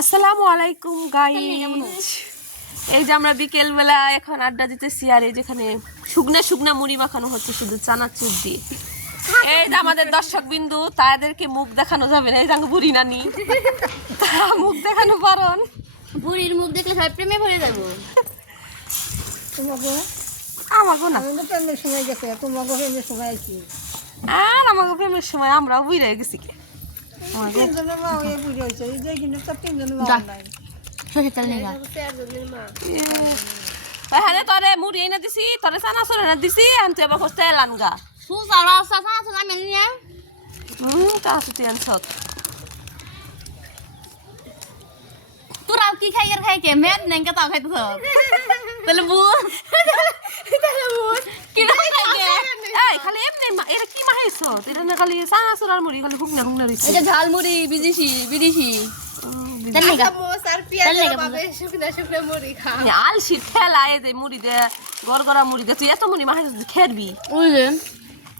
আসসালামু আলাইকুম গাইস, এই যে আমরা বিকেল বেলা এখন আড্ডা দিতেছি আর এই যেখানে শুকনা শুকনা মুড়ি মাখানো হচ্ছে শুধু চানাচুর দিয়ে। এই যে আমাদের দর্শক বিন্দু, তাদেরকে মুখ দেখানো যাবে না, এই যে বুড়ি নানি মুখ দেখানো পারন। বুড়ির মুখ দেখলে সবাই প্রেমে ভরে যাবো। আমাকে না, আর আমাকে প্রেমের সময় আমরাও বুড়ে গেছি। তোরে মুড়ি এনে দিছি, তোরে চানাচুর এনে দিছি, তুই আবার খোঁজতে এলাম গা। তোরা কি খাই আর খাইকে মেন নেঙ্কা তাও খাইতে তাহলে বুঝ কি খাইকে এই খালি এমনি এরা কি মাখাইছো? এটা না খালি চানাচুর আর মুড়ি, খালি হুকনা হুকনা রইছে। এটা ঝাল মুড়ি বিদেশি বিদেশি আলসি ঠেলা এই যে মুড়ি দে, গড়গড়া মুড়ি দে, তুই এত মুড়ি মাখাইছিস খেরবি? বুঝলেন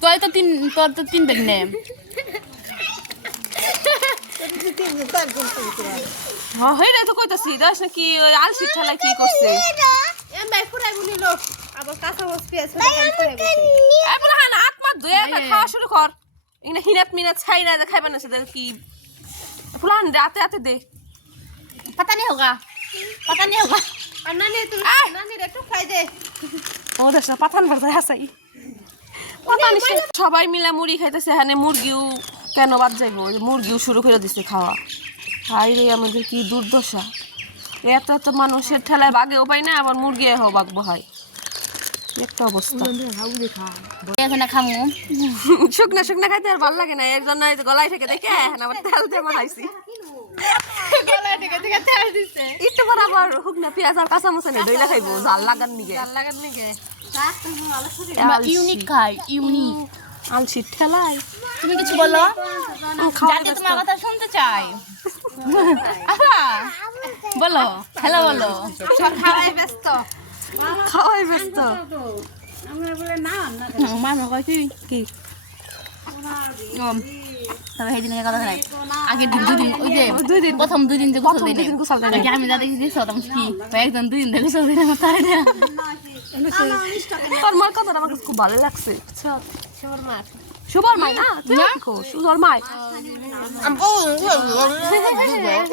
তোর তো তিন ব্যাগ নে হ্যাঁ হই রে, তো কইতাছি দেখ না কি ওই আলসি ঠেলা কি করছে। খাওয়া শুরু কর, হিনাত মিনাত ছাই না খাইবা না সেটা কি ফুলান রাতে রাতে দে। पता नहीं होगा নানি তুই নানি রে একটু খাই দে। ও দেখ না পাঠান বাজার হাসাই পাঠানি সবাই মিলে মুড়ি খাইতেছে। এখানে মুরগিও কেন বাদ যাইবো, মুরগিও শুরু করে দিছে খাওয়া। হাই রে আমাদের কি দুর্দশা, এত এত মানুষের ঠেলায় বাগেও পাই না, আবার মুরগি এও বাগবো হয়, একটা অবস্থা। শুকনা শুকনা খাইতে আর ভালো লাগে না, এর জন্য গলায় থেকে দেখে এখন আবার তেল দিয়ে মাখাইছি। একটু পর আবার হুকনা পেঁয়াজ আর কাঁচা মশলা দইলা খাইবো জাল লাগার নিগে। ইউনিক খাই ইউনিক আলসি ঠেলায়। তুমি কিছু বলো, যাতে তোমার কথা শুনতে চাই। বলো হ্যালো বলো। খাওয়াই ব্যস্ত মামা কয় কি তবে সেই দিনের কথা নাই, আগের দিন দুদিন ওই যে প্রথম দুদিন যে গোসল দেয় আমি যা দেখি কি একজন 2 দিন ধরে গোসল দেয় না। তোর মার কথাটা আমার খুব ভালো লাগছে। সুবর মাই না তুই সুবর মাই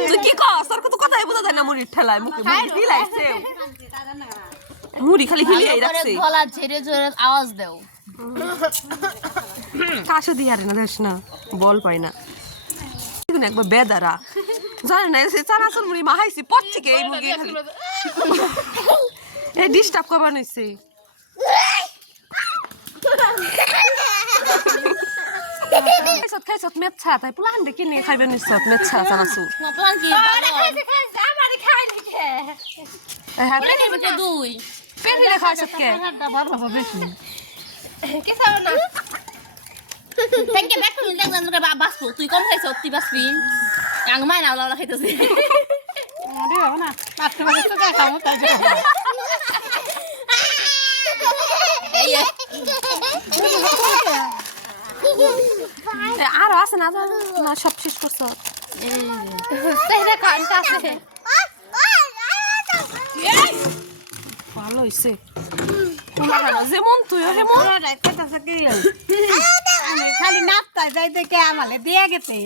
তুই কি কস? তোর কত কথাই বোঝা যায় না মুড়ির ঠেলায় মুখে মুড়ি লাগছে, মুড়ি খালি হিলিয়ে রাখছে। গলা ঝেড়ে ঝেড়ে আওয়াজ দাও। কাশো দিয়ে আরে না দেখ না বল পাই না একবার বেদারা জানে না সে চানাচুর মুড়ি মাহাইছি পর থেকে এই মুরগি খালি এই ডিস্টার্ব করবার নইছে। খাইছত মেচ্ছা তাই পুলান দেখি নিয়ে খাইবে নিশ্চয় মেচ্ছা চানাচুর। পেরিলে খাইছত কে তুই কম খাইছ তুই বাঁচবি মাই না খাইতেছি। আরো আছে না সব শেষ করছ? ভালো হয়েছে যেমন তুই খালি নাস্তা যাইতে কে আমালে দিয়ে গেছে।